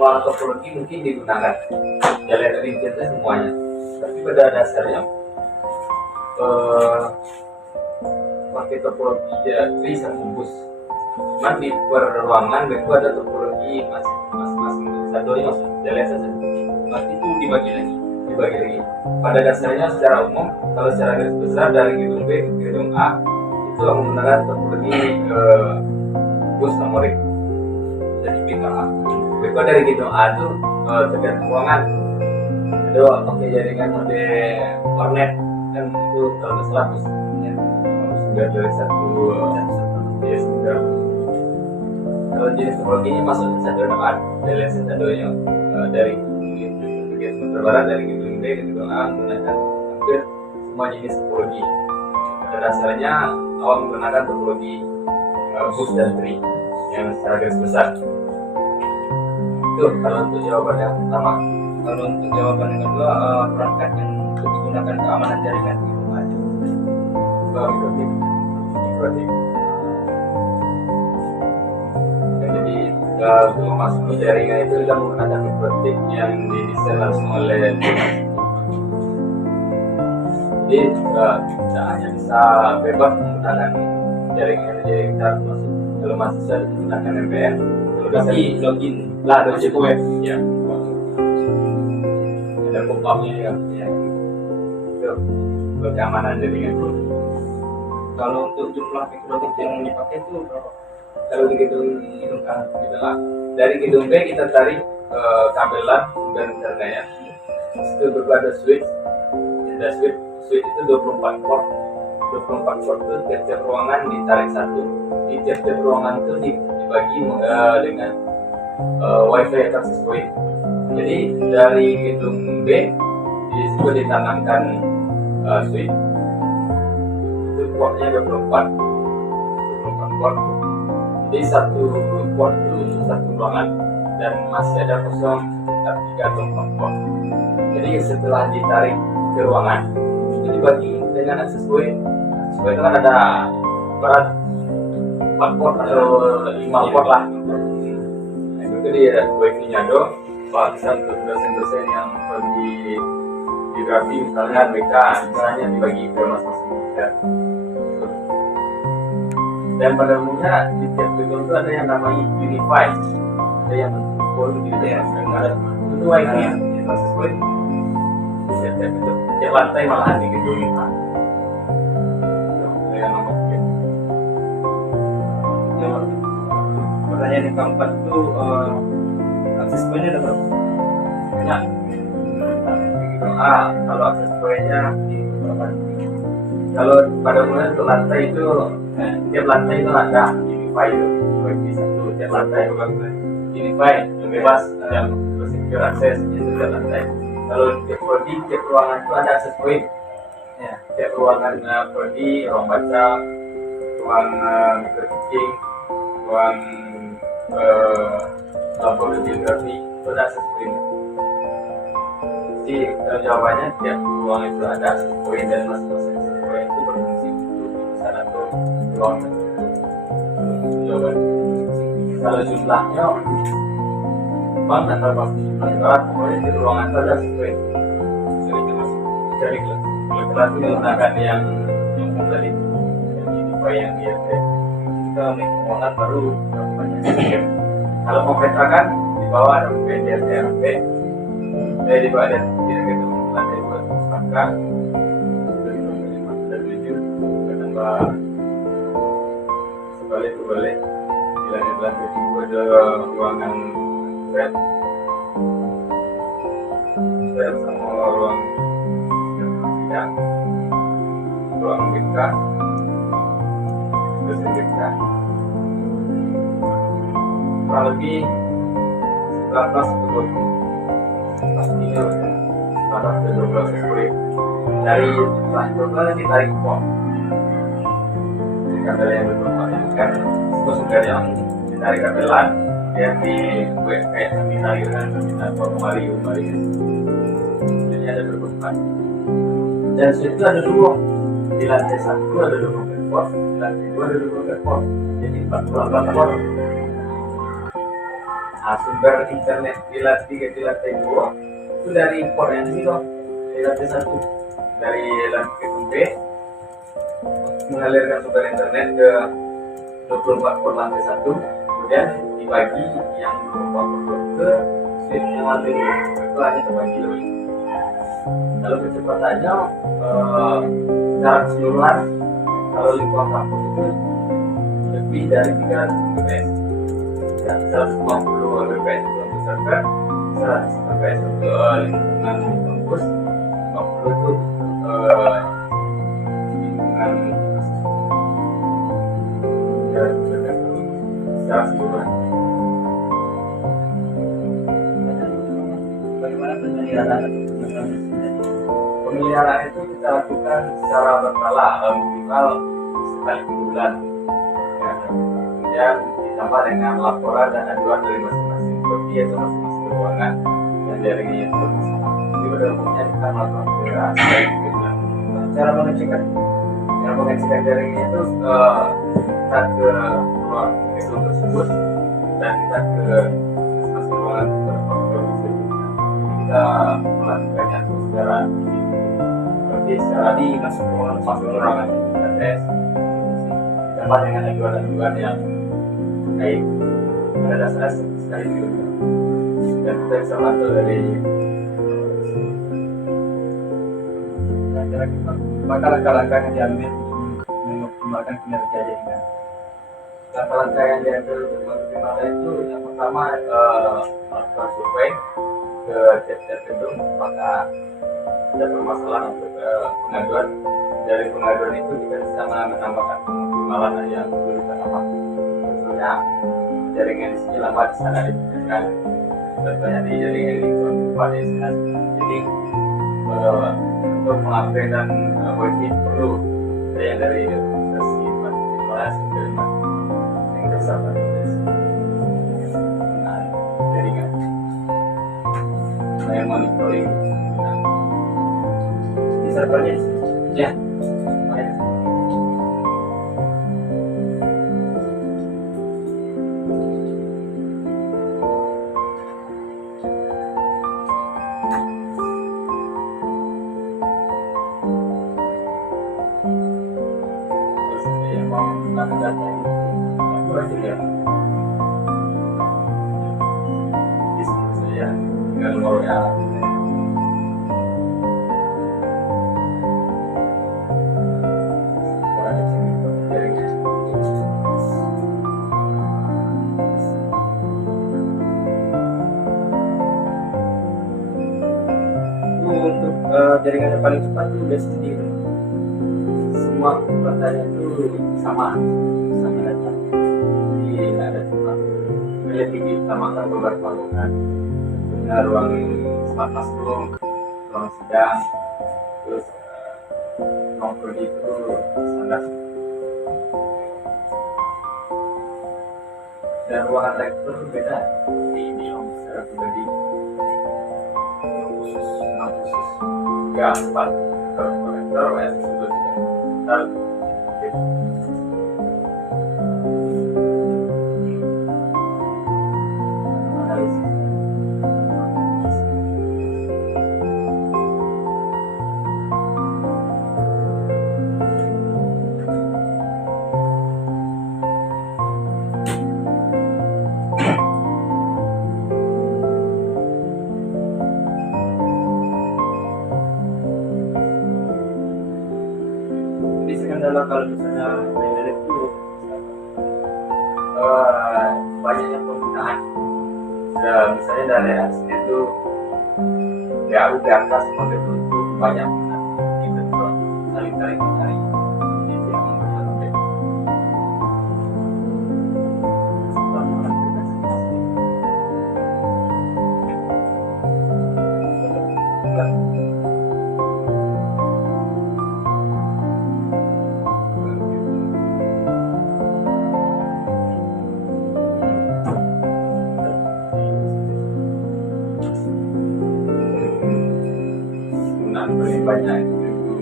ruang topologi mungkin digunakan. Jalan rinciannya semuanya. Tapi pada dasarnya pakai topologi tri sama bus. Cuman di per ruangan itu ada topologi masing-masing satu ini masuk jalan saja. Pasti itu dibagi lagi. Pada dasarnya secara umum, kalau secara garis besar dari gedung B ke gedung A itu menggunakan topologi bus nomorik. Jadi BKA. BKA dari gedung A itu tergantung ruangan. Ada pakai jaringan mode Hornet dan itu kalau nggak salah bus ya, sudah dari satu ya sudah. Kalau jenis topologinya masuk satu nomor dari satunya dari Sumatera Barat dari gedung B ke gedung A menggunakan hampir semua jenis topologi. Pada dasarnya awal menggunakan topologi bus dan tri yang secara garis besar. Itu kalau untuk jawaban yang pertama. Kalau untuk jawaban yang kedua, perangkat yang untuk digunakan keamanan jaringan itu ada. Mikrotik. Jadi untuk masuk ke jaringan itu kita menggunakan mikrotik yang didesain langsung oleh jadi kita hanya bisa bebas menggunakan jaringan kita harus masuk. Kalau masih bisa menggunakan MPN, kalau login lah dari web ya. Ada pop-upnya ya. Itu keamanan jaringan. Kalau untuk jumlah mikrotik yang dipakai itu berapa? Kalau di gedung A, dari gedung B kita tarik kabel LAN dan internetnya. Itu ada switch. Ada switch itu 24 port. 24 port itu tiap-tiap ruangan ditarik satu. Di tiap-tiap ruangan itu dibagi dengan wifi access point. Jadi dari gedung B di situ ditanamkan switch. Itu portnya 24 port. Jadi satu port itu satu ruangan dan masih ada kosong sekitar 3 atau 4 port. Jadi setelah ditarik ke ruangan itu dibagi dengan access point. Access point itu kan ada berat 4 port atau 5 port lah. Nah, itu dia wifi-nya dong. Bisa untuk dosen-dosen yang pergi di grafi misalnya BK misalnya dibagi ke masing-masing ya. Dan pada umumnya di tiap gedung itu ada yang namanya Unify, ada yang full gitu ya, ada itu wifi ya, akses point. Tiap lantai malahan di gedung itu. Yang nomor pertanyaan yang keempat itu akses pointnya ada berapa? banyak. Kalau akses pointnya di berapa? Kalau pada umumnya untuk lantai itu tiap lantai itu ada Unify itu wifi satu tiap lantai Unify yang bebas yang secure access itu tiap lantai. Kalau tiap prodi tiap ruangan itu ada akses point ya, tiap ruangan prodi, ruang baca, ruang microteaching, ruang laboratorium geografi itu ada akses point. Jadi jawabannya tiap ruang itu ada akses point dan masing-masing akses point itu berfungsi untuk jurusan atau ruang tertentu. Jawaban. Kalau jumlahnya banyak atau pasti jumlah pokoknya di ruangan itu ada akses point. Jadi kelas menggunakan yang tadi yang IFT. Kita menggunakan baru banyak. Kalau mau petakan di bawah ada PDRP. Di bawah ada gitu lantai 2 maka dari 5 dan 7 ketambah sebalik ke balik di lantai 3 ada ruangan web sama ruang sidang, ruang BK, dosen BK, kurang lebih 19 atau 20 pastinya ada 12 murid dari jumlah total ditarik port kabel yang berubah kan itu sudah yang ditarik kabelan yang di web kayak seminarian atau Mario jadi ada 24 dan situ ada 2 di lantai 1 ada 20 port di lantai 2 ada 20 port jadi 48 port Nah, sumber internet di lantai 2 itu dari port yang ini dong, di lantai 1, dari lantai gedung B mengalirkan sumber internet ke 24 port lantai 1, kemudian dibagi yang 24 port ke switch yang lantai 2, itu hanya terbagi lebih. Kalau kecepatannya secara keseluruhan kalau lingkungan kampus itu lebih dari 300 Mbps, ya, 150 Mbps untuk server, 100 Mbps untuk lingkungan kampus, 50 itu lingkungan ya, secara keseluruhan. Bagaimana penyelidikan? Pemeliharaan itu kita lakukan secara berkala, minimal sekali per bulan. Ya. Kemudian ditambah dengan laporan dan aduan dari masing-masing prodi atau masing-masing ruangan yang jaringannya itu bermasalah. Jadi pada umumnya kita melakukan pemeliharaan sekali per bulan. Cara mengecekkan Yang mengecekkan jaringannya itu kita ke ruang gedung tersebut dan kita ke masing-masing ruangan tersebut. Kita melakukannya secara seperti secara di masuk ruangan kita tes ditambah dengan aduan-aduan yang terkait pada dasarnya sekali itu, dan kita bisa bantu dari maka langkah-langkah yang diambil untuk mengoptimalkan kinerja jaringan. langkah-langkah yang diambil untuk mengoptimalkan itu yang pertama melakukan survei ke tiap-tiap gedung apakah ada permasalahan untuk pengaduan. Dari pengaduan itu kita bisa menambahkan pengoptimalan yang perlu kita tambah. Contohnya jaringan di sini lambat, di sana diperlukan. Contohnya di jaringan ini kurang cepat di sana. Jadi untuk pengupgradean wifi perlu yang dari versi 4.15 ke 5 yang kita bisa bantu dengan jaringan. Saya monitoring Di servernya ya. Terus saya mau menggunakan data itu aku aja ya. Di sini saya tinggal mau ya. untuk jaringan yang paling cepat itu biasanya di Semua kecepatannya itu sama data. Jadi ada cuma relatif ditambahkan beberapa ruangan. Punya ruang smart classroom, ruang sidang, terus ruang prodi itu standar. Dan ruangan rektor beda. Ini yang secara pribadi khusus ya 4 rektor yang tersebut dan kendala kalau misalnya PLN itu banyaknya penggunaan. Ya, misalnya dari asli itu PAU PAK sebagai bentuk banyak itu saling tarik menarik itu yang membuat sampai paling banyak itu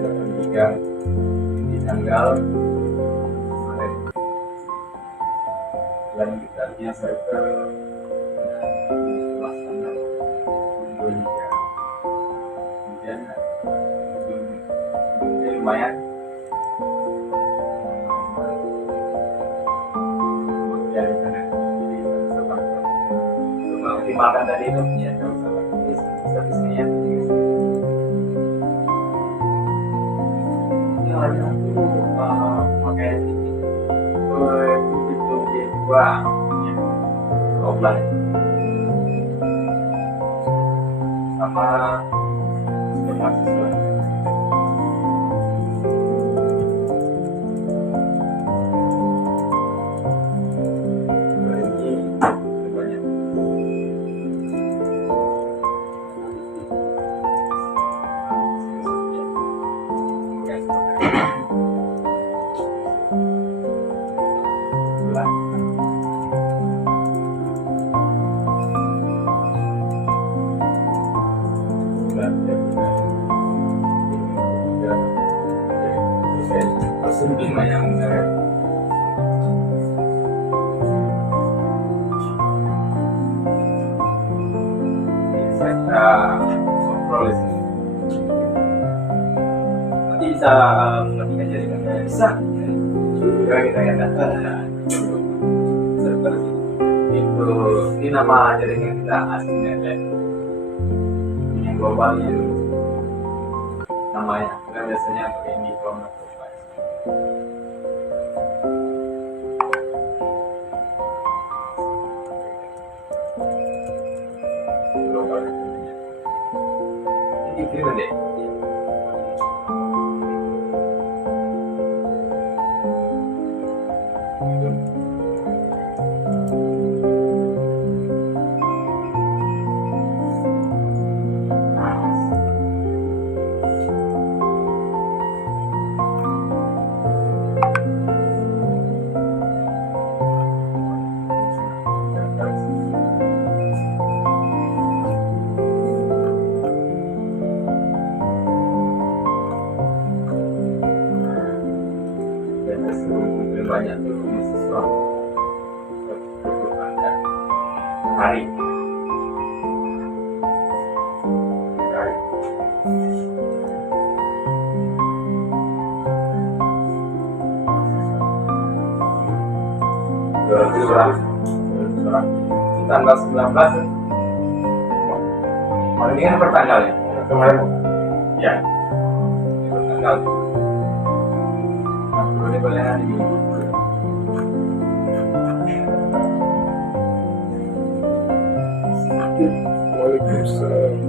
pendidikan di tanggal lanjutannya saya ke suasana Indonesia. Kemudian ini lumayan. Kemudian karena jadi mengoptimalkan tadi itu ya kalau seperti statistiknya ini orang itu pakai itu dua ya offline sama mahasiswa. Ini banyak lebih banyak misalnya kita ngobrol di sini Nanti bisa mengertikan jaringan bisa juga kita katakan server itu ini nama jaringan kita aslinya deh yang global itu namanya kita biasanya pakai Indicom atau apa global itu namanya ini gimana deh. Banyak tuh mahasiswa berangkat hari orang di tanggal 19 hari ini kan pertanggal ya kemarin ya ini pertanggal ini boleh hari ini Waalaikumsalam.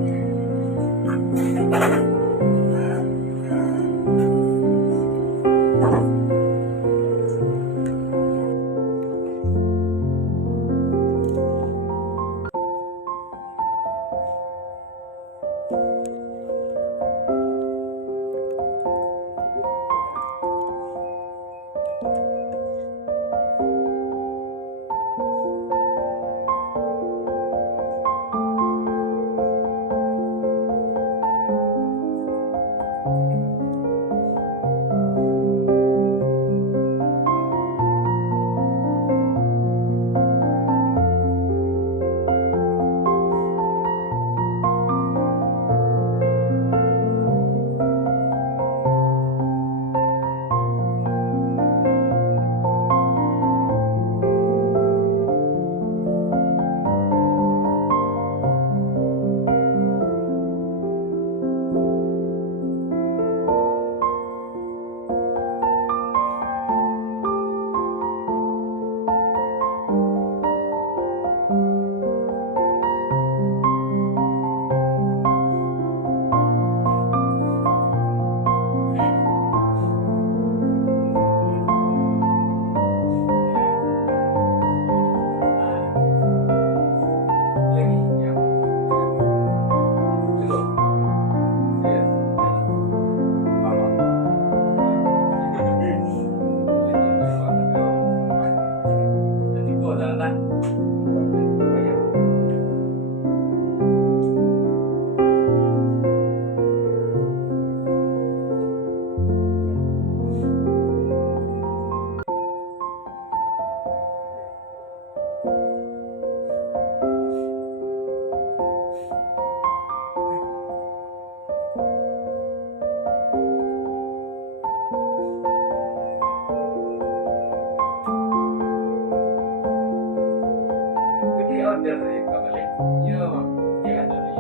mampir dari kembali. Iya bang. Iya kan? Iya.